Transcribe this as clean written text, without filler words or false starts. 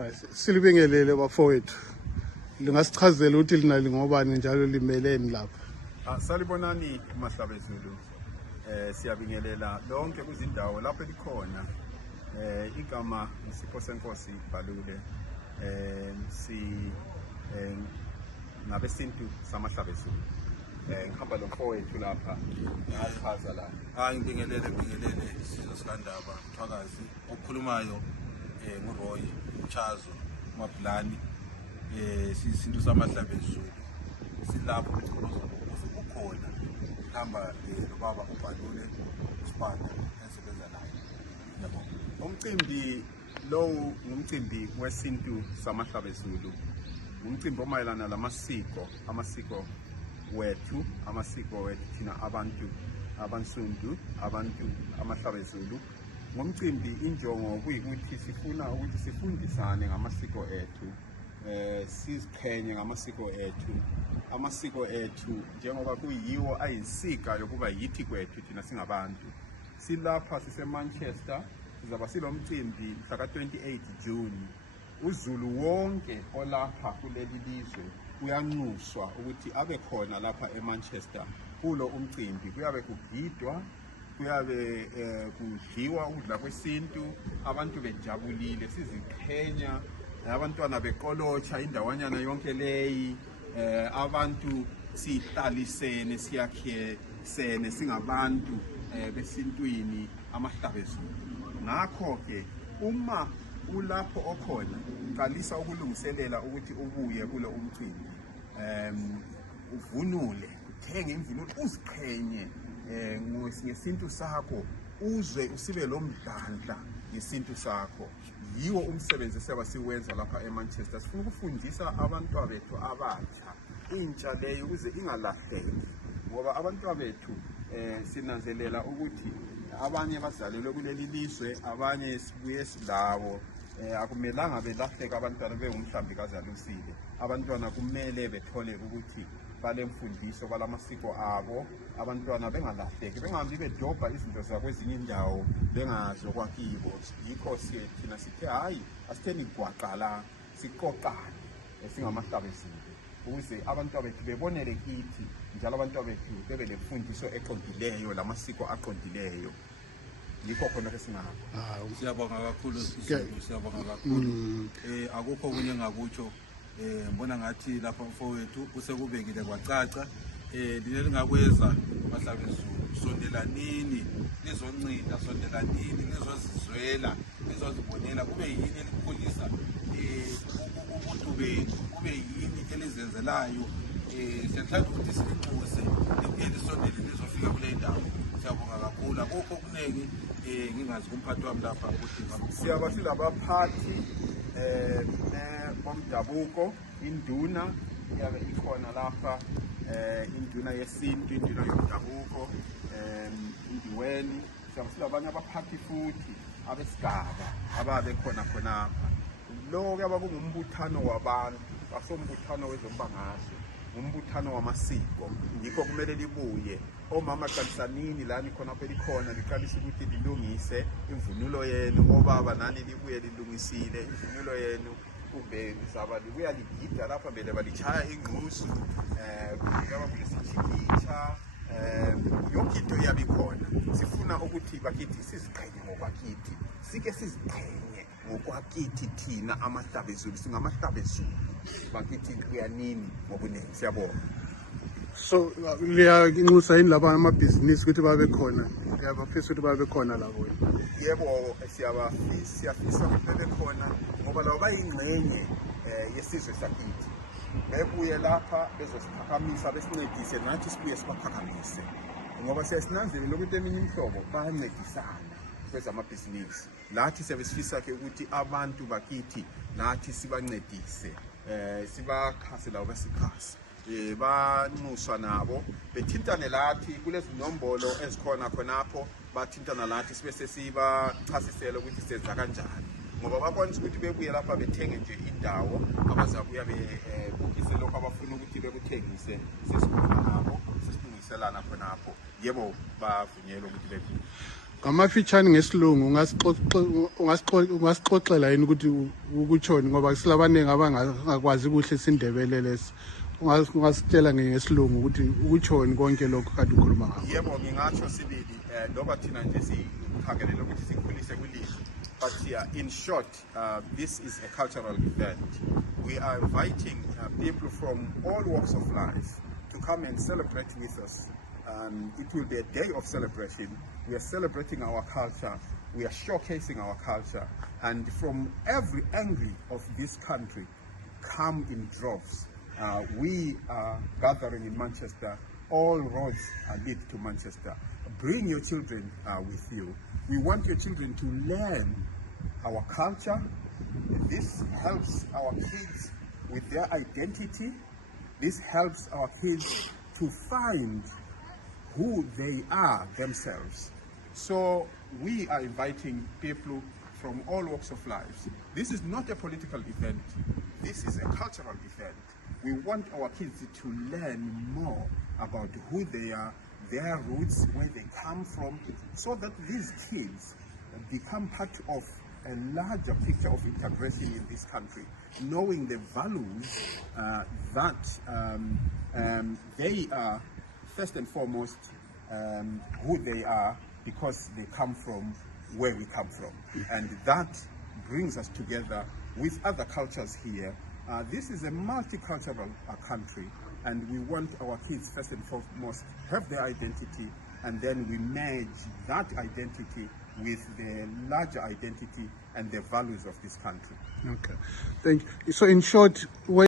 Right. Silibingelele bafowethu. Lingasichazela ukuthi lina lingobani njalo limeleni lapha. Salibonani Mahlabezulu. Siyabingelela lonke kuzindawo lapho likhona. Igama Sipho Senkosi Balule. Nabesintu samahlabezulu. Ngihamba lo mfowethu lapha ngachaza la. Ngibingelele isizwe sikaNdaba Mthwakazi okhulumayo nguRoy Chazo Mablani sisintu samahlabezulu silapho ukhona hamba lobaba uBalule Sibanda esebenza naye yabo. Umcimbi lo ngumcimbi wesintu samahlabezulu. Umcimbi omayelana amasiko wethu thina abantu abansundu abantu amahlabezulu. Ngomcimbi injongo kuyikuthi sifuna ukuthi sifundisane ngamasiko ethu, siziqhenye amasiko ethu njengoba kuyiwo ayinsika yokuba yithi kwethu thina singabantu. Silapha sise-Manchester, sizaba silomcimbi mhla ka-28 June. Uzulu wonke olapha kuleli lizwe uyanxuswa ukuthi abe khona lapha eManchester kulo umcimbi. Kuyabe kugidwa, kuyabe kudliwa ukudla kwesintu, abantu bejabulile, siziqhenya, abantwana beqolotsha indawanyana yonke leyi, abantu sihlalisene siyakhesene singabantu besintwini amahlabezulu. Ngakho ke uma ulapho okhona qalisa ukulungiselela ukuthi ubuye kulo umcimbi, uvunule, uthenge imvunulo, uziqhenye ngesintu sakho, uzwe usibe lo mdlandla ngesintu sakho. Yiwo umsebenzi eseba siwenza lapha eManchester. Sifuna ukufundisa abantwana bethu abatsha, intsha leyo ukuze ingalahleki, ngoba abantwana bethu sinanzelela ukuthi abanye bazalelwe kuleli lizwe, abanye sibuye silawo. Akumelanga belahleka abantwana bengumhlambi kazalusile. Abantwana kumele bethole ukuthi balemfundiso balamasiko abo, abantwana bengalahleki, bengahambi bedobha izinto zakwezinye indawo bengazokwakibo. Yikho thina sithe hayi asitheni gwaqa la siqoqane singamahlabezulu ukuze abantwana bethu bebonele kithi, njalo abantwana bethu bebe lemfundiso eqondileyo, lamasiko aqondileyo. Yikho khona ke singakho. Siyabonga kakhulu siyabonga kakhulu. Akukho okunye ngakutsho. Mbona ngathi lapha mfowethu usekubekile kwacaca. Lile lingakweza mahlabezulu, sondelanini nizoncida, sondelanini nizozizwela, nizozibonela kube yini elikhulisa ubuntu benu, kube yini elizenzelayo. Siyathanda ukuthi silinquze elisondele lizofika kule ndawo. Siyabonga kakhulu. Akukho okuningi ngingazi kumphathi wami lapha ukuthi siyaba silabaphathi bomdabuko, induna yabe ikhona lapha, induna yesintu, induna yomdabuko, indiweni. Siyaba silabanye abaphathi futhi abesigaba ababe khonapha. Lo kuyaba kungumbuthano wabantu, asombuthano wezombangazwe, umbuthano wamasiko. Yikho kumele libuye omama qalisanini lani khonapha likhona, liqalisa ukuthi lilungise imvunulo yenu. Obaba nani libuye lilungisile imvunulo yenu, kube lizaba libuya ligida lapha mbele balichaya ingqusu, kuyaba kulesijikitsha, yonke into yabikhona. Sifuna ukuthi bakithi siziqhenye ngokwakithi, sike siziqhenye ngokwakithi thina amahlabezulu, singamahlabezulu bakithi kuyanini ngobuningi. Siyabonga. So liyanxusa yini laba amabhizinisi ukuthi babe khona? Yabafisa ukuthi babe khona labo. Yebo, siyafisa ukuthi babe khona ngoba labo bayingxenye yesizwe sakithi. Bebuye lapha bezosiphakamisa, besincedise nathi sibuye sibaphakamise, ngoba siyasinanzelela ukuthi eminye imihlobo bayancedisana kwezamabhizinisi. Lathi siyabesifisa ke ukuthi abantu bakithi nathi sibancedise, sibakhase labo besikhasi. Banxuswa nabo bethintane lathi kulezi nombolo ezikhona khonapho, bathintana lathi sibe sesibachasisela ukuthi senza kanjani, ngoba bakwanisa ukuthi bebuye lapha bethenge nje indawo abazabuya bebukise lokho abafuna ukuthi bekuthengise. Sesikhuluma nabo, sesilungiselana khonapho. Yebo, bavunyelwa ukuthi bebuye. ngamafitshane ngesilungu ungasixoxela yini ukuthi ukutshoni ngoba silabaningi abangakwazi kuhle isindebele lesi ungasitshela ngesilungu ukuthi ukutshoni konke lokho kade ukhuluma ngakho. Yebo, ngingatsho sibili ngoba thina nje sikhangelela ukuthi sikhulise kwilizwe. But in short, this is a cultural event. We are inviting people from all walks of life to come and celebrate with us. It will be a day of celebration. We are celebrating our culture. We are showcasing our culture. And from every angle of this country, come in droves. We are gathering in Manchester. All roads lead to Manchester. Bring your children with you. We want your children to learn our culture. This helps our kids with their identity. This helps our kids to find who they are themselves. So we are inviting people from all walks of life. This is not a political event. This is a cultural event. We want our kids to learn more about who they are, their roots, where they come from, so that these kids become part of a larger picture of integration in this country, knowing the values that they are first and foremost who they are because they come from where we come from. And that brings us together with other cultures here. This is a multicultural country, and we want our kids first and foremost have their identity, and then we merge that identity with the larger identity and the values of this country. Okay, thank you. So in short,